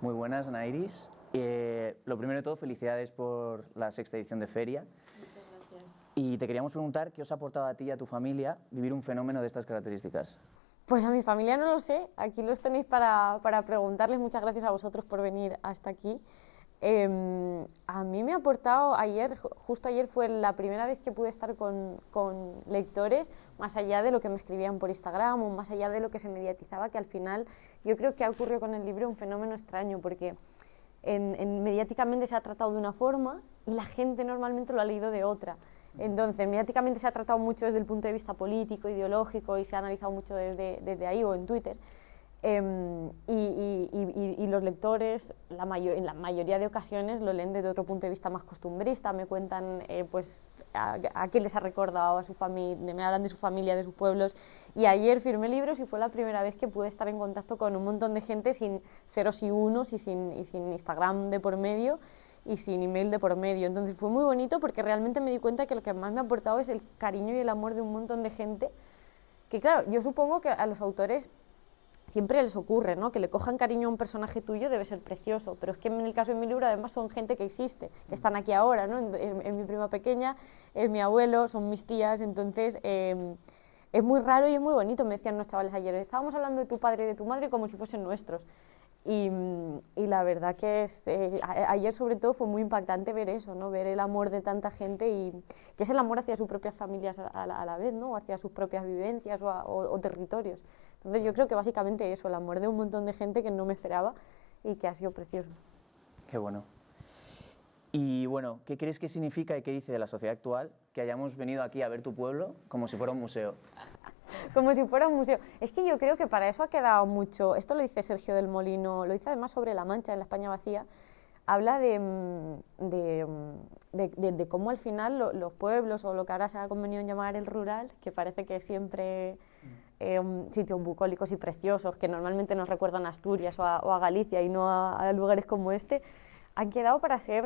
Muy buenas, Nairis. Lo primero de todo, felicidades por la sexta edición de Feria. Muchas gracias. Y te queríamos preguntar qué os ha aportado a ti y a tu familia vivir un fenómeno de estas características. Pues a mi familia no lo sé, aquí los tenéis para preguntarles. Muchas gracias a vosotros por venir hasta aquí. A mí me ha aportado justo ayer fue la primera vez que pude estar con lectores, más allá de lo que me escribían por Instagram o más allá de lo que se mediatizaba, que al final yo creo que ha ocurrido con el libro un fenómeno extraño, porque mediáticamente se ha tratado de una forma y la gente normalmente lo ha leído de otra. Entonces, mediáticamente se ha tratado mucho desde el punto de vista político, ideológico, y se ha analizado mucho desde ahí o en Twitter. Y los lectores, en la mayoría de ocasiones, lo leen desde otro punto de vista más costumbrista, me cuentan pues, a qué les ha recordado, a su familia, me hablan de su familia, de sus pueblos. Y ayer firmé libros y fue la primera vez que pude estar en contacto con un montón de gente sin ceros y unos y sin Instagram de por medio y sin email de por medio. Entonces fue muy bonito porque realmente me di cuenta que lo que más me ha aportado es el cariño y el amor de un montón de gente, que claro, yo supongo que a los autores siempre les ocurre, ¿no? Que le cojan cariño a un personaje tuyo debe ser precioso, pero es que en el caso de mi libro además son gente que existe, que están aquí ahora, ¿no? Es mi prima pequeña, es mi abuelo, son mis tías, entonces es muy raro y es muy bonito. Me decían los chavales ayer, estábamos hablando de tu padre y de tu madre como si fuesen nuestros. Y la verdad que ayer sobre todo fue muy impactante ver eso, ¿no? Ver el amor de tanta gente y que es el amor hacia sus propias familias a la vez, ¿no? Hacia sus propias vivencias o territorios. Entonces yo creo que básicamente eso, el amor de un montón de gente que no me esperaba y que ha sido precioso. Qué bueno. Y bueno, ¿qué crees que significa y qué dice de la sociedad actual que hayamos venido aquí a ver tu pueblo como si fuera un museo? Como si fuera un museo. Es que yo creo que para eso ha quedado mucho. Esto lo dice Sergio del Molino, lo dice además sobre La Mancha, en La España vacía. Habla de cómo al final los pueblos, o lo que ahora se ha convenido en llamar el rural, que parece que siempre sitios bucólicos y preciosos, que normalmente nos recuerdan a Asturias o a Galicia y no a lugares como este, han quedado para ser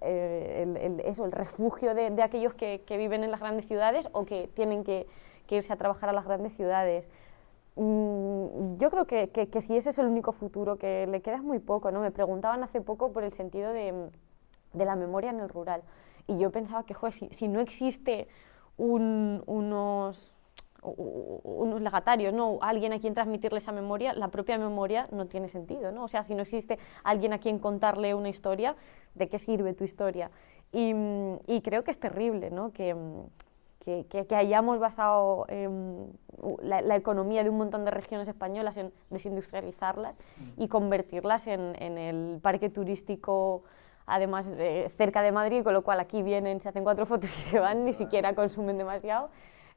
el refugio de aquellos que viven en las grandes ciudades o que tienen que irse a trabajar a las grandes ciudades. Yo creo que si ese es el único futuro que le queda es muy poco, ¿no? Me preguntaban hace poco por el sentido de la memoria en el rural y yo pensaba que, joder, si no existe unos legatarios, ¿no? Alguien a quien transmitirle esa memoria, la propia memoria no tiene sentido, ¿no? O sea, si no existe alguien a quien contarle una historia, ¿de qué sirve tu historia? Y creo que es terrible, ¿no? Que hayamos basado la economía de un montón de regiones españolas en desindustrializarlas y convertirlas en el parque turístico, además cerca de Madrid, con lo cual aquí vienen, se hacen 4 fotos y se van, ni siquiera consumen demasiado.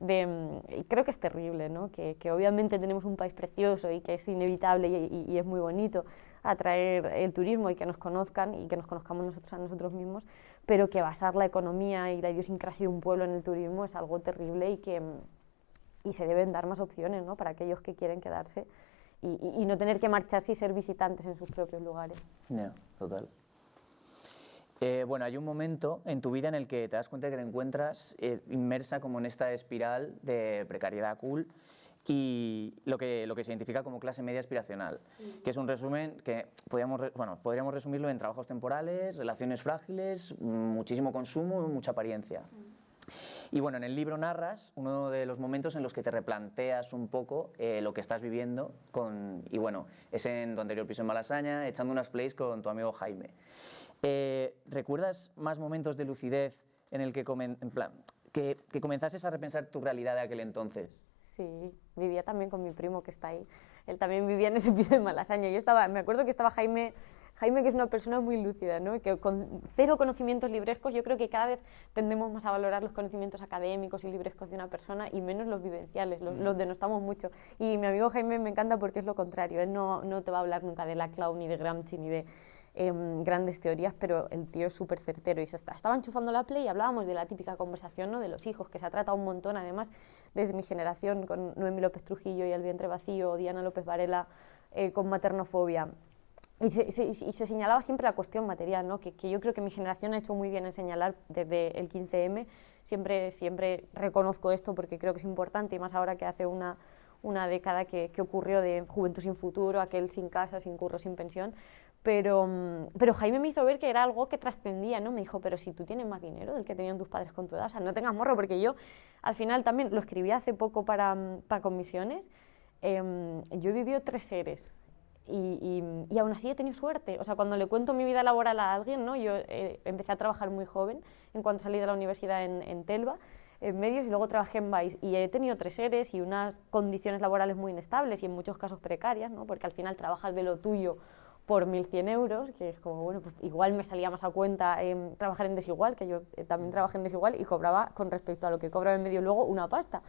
Y creo que es terrible, ¿no? Que obviamente tenemos un país precioso y que es inevitable y es muy bonito atraer el turismo y que nos conozcan y que nos conozcamos nosotros a nosotros mismos, pero que basar la economía y la idiosincrasia de un pueblo en el turismo es algo terrible y se deben dar más opciones, ¿no? Para aquellos que quieren quedarse y no tener que marcharse y ser visitantes en sus propios lugares. Ya, total. Bueno, hay un momento en tu vida en el que te das cuenta de que te encuentras inmersa como en esta espiral de precariedad cool y lo que se identifica como clase media aspiracional, sí. Que es un resumen que podríamos resumirlo en trabajos temporales, relaciones frágiles, muchísimo consumo y mucha apariencia. Y bueno, en el libro narras uno de los momentos en los que te replanteas un poco lo que estás viviendo y bueno, es en tu anterior piso en Malasaña, echando unas plays con tu amigo Jaime. ¿Recuerdas más momentos de lucidez en el que comenzases a repensar tu realidad de aquel entonces? Sí, vivía también con mi primo que está ahí. Él también vivía en ese piso de Malasaña. Me acuerdo que estaba Jaime, que es una persona muy lúcida, ¿no? Que con cero conocimientos librescos, yo creo que cada vez tendemos más a valorar los conocimientos académicos y librescos de una persona y menos los vivenciales, los denostamos mucho. Y mi amigo Jaime me encanta porque es lo contrario, él no te va a hablar nunca de Laclau, ni de Gramsci, ni de grandes teorías, pero el tío es súper certero y estaba enchufando la Play y hablábamos de la típica conversación, ¿no? De los hijos, que se ha tratado un montón, además, desde mi generación, con Noemí López Trujillo y El vientre vacío, Diana López Varela con maternofobia. Y se señalaba siempre la cuestión material, ¿no? Que yo creo que mi generación ha hecho muy bien en señalar desde el 15M, siempre reconozco esto porque creo que es importante, y más ahora que hace una década que ocurrió de Juventud sin futuro, aquel sin casa, sin curro, sin pensión, pero Jaime me hizo ver que era algo que trascendía, ¿no? Me dijo, pero si tú tienes más dinero del que tenían tus padres con tu edad, o sea, no tengas morro, porque yo al final también lo escribí hace poco para comisiones, yo he vivido 3 seres y aún así he tenido suerte. O sea, cuando le cuento mi vida laboral a alguien, ¿no? Yo empecé a trabajar muy joven, en cuanto salí de la universidad en Telva, en medios, y luego trabajé en Vice, y he tenido 3 seres y unas condiciones laborales muy inestables y en muchos casos precarias, ¿no? Porque al final trabajas de lo tuyo por 1.100 euros, que es como, bueno, pues igual me salía más a cuenta trabajar en Desigual, que yo también trabajé en Desigual y cobraba, con respecto a lo que cobraba en medio luego, una pasta.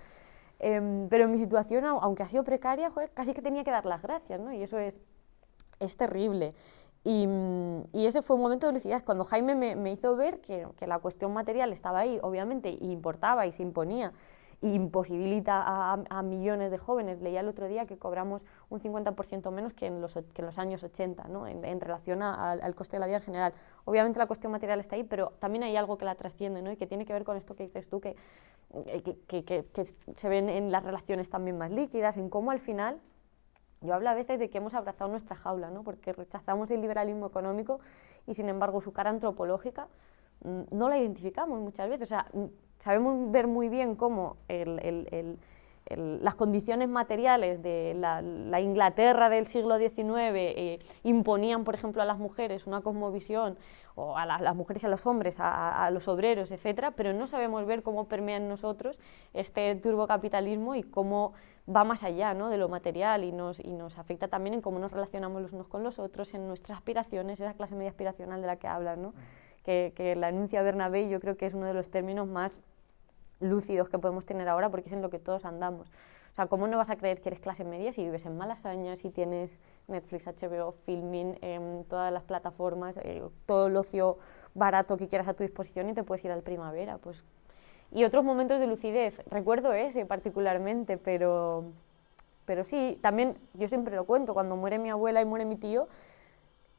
Pero en mi situación, aunque ha sido precaria, joder, casi que tenía que dar las gracias, ¿no? Y eso es terrible. Y ese fue un momento de lucidez, cuando Jaime me hizo ver que la cuestión material estaba ahí, obviamente, y importaba y se imponía, y imposibilita a millones de jóvenes. Leía el otro día que cobramos un 50% menos que en los años 80, ¿no? en relación al coste de la vida en general. Obviamente la cuestión material está ahí, pero también hay algo que la trasciende, ¿no? Y que tiene que ver con esto que dices tú, que se ven en las relaciones también más líquidas, en cómo al final... Yo hablo a veces de que hemos abrazado nuestra jaula, ¿no? Porque rechazamos el liberalismo económico y, sin embargo, su cara antropológica no la identificamos muchas veces. O sea, sabemos ver muy bien cómo las condiciones materiales de la Inglaterra del siglo XIX imponían, por ejemplo, a las mujeres una cosmovisión, o a las mujeres y a los hombres, a los obreros, etcétera, pero no sabemos ver cómo permea en nosotros este turbocapitalismo y cómo va más allá, ¿no? De lo material, y nos afecta también en cómo nos relacionamos los unos con los otros, en nuestras aspiraciones, esa clase media aspiracional de la que hablas, ¿no? Que la enuncia Bernabé, yo creo que es uno de los términos más lúcidos que podemos tener ahora, porque es en lo que todos andamos. O sea, ¿cómo no vas a creer que eres clase media si vives en Malasaña, si tienes Netflix, HBO, Filmin, todas las plataformas, todo el ocio barato que quieras a tu disposición, y te puedes ir al Primavera? Pues... Y otros momentos de lucidez, recuerdo ese particularmente, pero sí, también yo siempre lo cuento, cuando muere mi abuela y muere mi tío,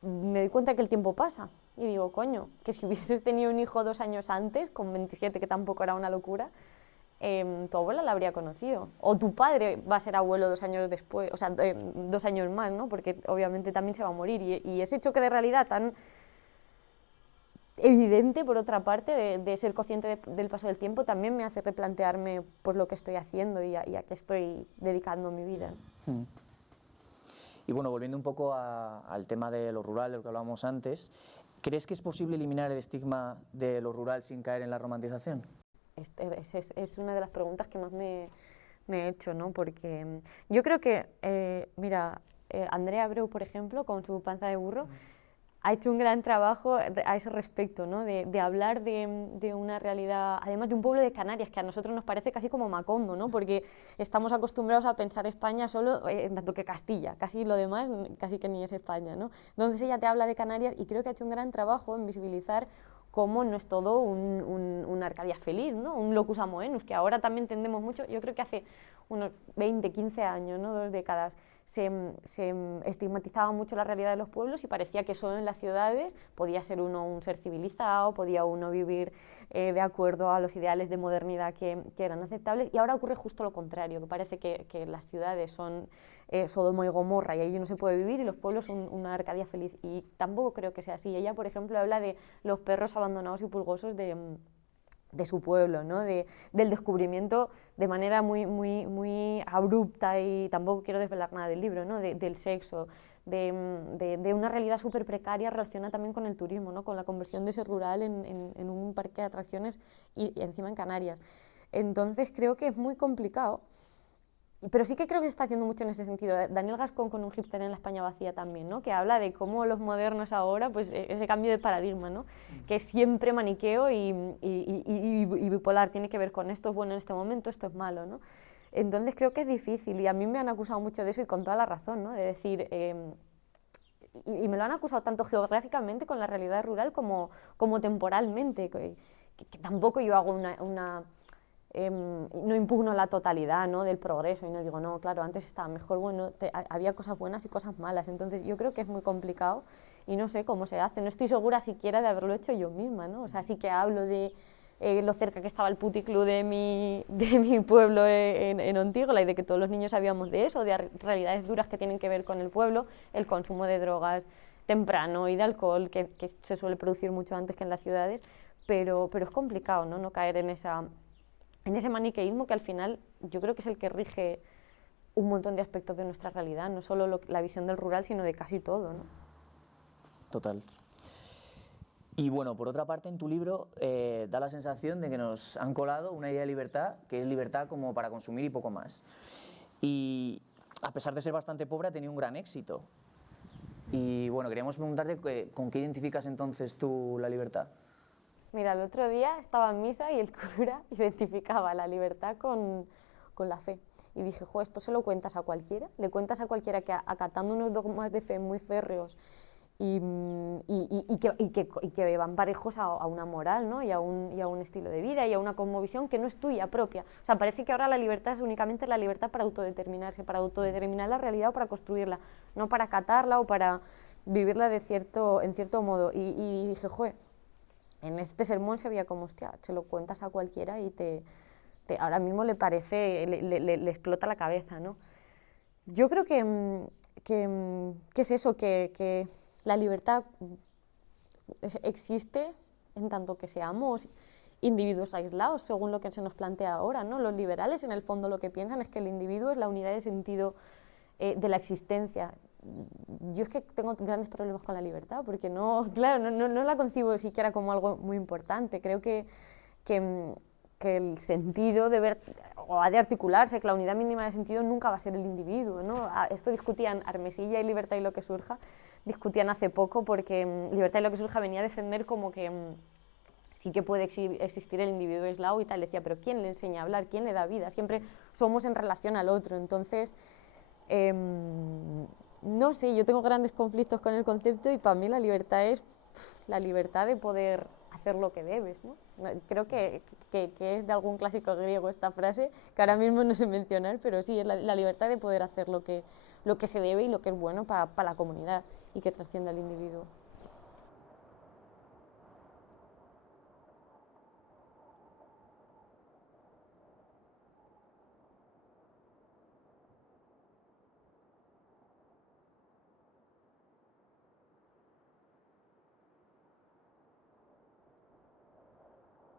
me doy cuenta que el tiempo pasa, y digo, coño, que si hubieses tenido un hijo 2 años antes, con 27, que tampoco era una locura, tu abuela la habría conocido, o tu padre va a ser abuelo 2 años después, o sea, 2 años más, ¿no? Porque obviamente también se va a morir, y ese choque de realidad tan evidente, por otra parte, de ser consciente del paso del tiempo, también me hace replantearme pues lo que estoy haciendo y a qué estoy dedicando mi vida. Y bueno, volviendo un poco al tema de lo rural, de lo que hablábamos antes, ¿crees que es posible eliminar el estigma de lo rural sin caer en la romantización? Es una de las preguntas que más me he hecho, ¿no? Porque yo creo que, mira, Andrea Abreu, por ejemplo, con su Panza de burro, ha hecho un gran trabajo a ese respecto, ¿no? de hablar de una realidad, además de un pueblo de Canarias, que a nosotros nos parece casi como Macondo, ¿no? Porque estamos acostumbrados a pensar España solo, en tanto que Castilla, casi lo demás casi que ni es España, ¿no? Entonces ella te habla de Canarias, y creo que ha hecho un gran trabajo en visibilizar cómo no es todo una Arcadia feliz, ¿no? Un locus amoenus, que ahora también tendemos mucho. Yo creo que hace unos 20, 15 años, ¿no? 2 décadas, se estigmatizaba mucho la realidad de los pueblos, y parecía que solo en las ciudades podía ser uno un ser civilizado, podía uno vivir de acuerdo a los ideales de modernidad que eran aceptables, y ahora ocurre justo lo contrario, que parece que las ciudades son Sodoma y Gomorra, y ahí no se puede vivir, y los pueblos son una Arcadia feliz, y tampoco creo que sea así. Ella, por ejemplo, habla de los perros abandonados y pulgosos de su pueblo, ¿no? Del descubrimiento de manera muy abrupta, y tampoco quiero desvelar nada del libro, ¿no? Del sexo, de una realidad súper precaria relacionada también con el turismo, ¿no? Con la conversión de ese rural en un parque de atracciones, y encima en Canarias. Entonces creo que es muy complicado, pero sí que creo que se está haciendo mucho en ese sentido. Daniel Gascón, con Un hipster en la España vacía también, ¿no? Que habla de cómo los modernos ahora, pues ese cambio de paradigma, ¿no? Que es siempre maniqueo y bipolar, tiene que ver con esto es bueno en este momento, esto es malo, ¿no? Entonces creo que es difícil, y a mí me han acusado mucho de eso, y con toda la razón, ¿no? De decir, y me lo han acusado tanto geográficamente con la realidad rural como temporalmente, que tampoco yo hago no impugno la totalidad, ¿no? Del progreso, y no digo, no, claro, antes estaba mejor, bueno, había cosas buenas y cosas malas. Entonces yo creo que es muy complicado, y no sé cómo se hace, no estoy segura siquiera de haberlo hecho yo misma, ¿no? O sea, sí que hablo de lo cerca que estaba el puticlub de mi pueblo en Ontígola, y de que todos los niños sabíamos de eso, de realidades duras que tienen que ver con el pueblo, el consumo de drogas, temprano y de alcohol, que se suele producir mucho antes que en las ciudades, pero es complicado, ¿no? No caer en ese maniqueísmo que al final yo creo que es el que rige un montón de aspectos de nuestra realidad, no solo la visión del rural, sino de casi todo, ¿no? Total. Y bueno, por otra parte, en tu libro da la sensación de que nos han colado una idea de libertad, que es libertad como para consumir y poco más. Y a pesar de ser bastante pobre, ha tenido un gran éxito. Y bueno, queríamos preguntarte con qué identificas entonces tú la libertad. Mira, el otro día estaba en misa y el cura identificaba la libertad con la fe. Y dije, jo, esto se lo cuentas a cualquiera, le cuentas a cualquiera que acatando unos dogmas de fe muy férreos y que van parejos a una moral, ¿no? y a un estilo de vida y a una cosmovisión que no es tuya propia. O sea, parece que ahora la libertad es únicamente la libertad para autodeterminarse, para autodeterminar la realidad o para construirla, no para acatarla o para vivirla en cierto modo. Y dije, joder, en este sermón se veía como, hostia, se lo cuentas a cualquiera y ahora mismo le parece, le explota la cabeza, ¿no? Yo creo que es eso, que la libertad existe en tanto que seamos individuos aislados, según lo que se nos plantea ahora, ¿no? Los liberales, en el fondo, lo que piensan es que el individuo es la unidad de sentido de la existencia. Yo es que tengo grandes problemas con la libertad, porque no la concibo siquiera como algo muy importante. Creo que el sentido ha de articularse, que la unidad mínima de sentido nunca va a ser el individuo, ¿no? Esto discutían Armesilla y Libertad y lo que surja, discutían hace poco porque Libertad y lo que surja venía a defender como que sí que puede existir el individuo aislado y tal. Decía, pero ¿quién le enseña a hablar? ¿Quién le da vida? Siempre somos en relación al otro. Entonces, no sé, yo tengo grandes conflictos con el concepto y para mí la libertad es la libertad de poder hacer lo que debes, ¿no? Creo que es de algún clásico griego esta frase, que ahora mismo no sé mencionar, pero sí, es la libertad de poder hacer lo que se debe y lo que es bueno para la comunidad y que trascienda al individuo.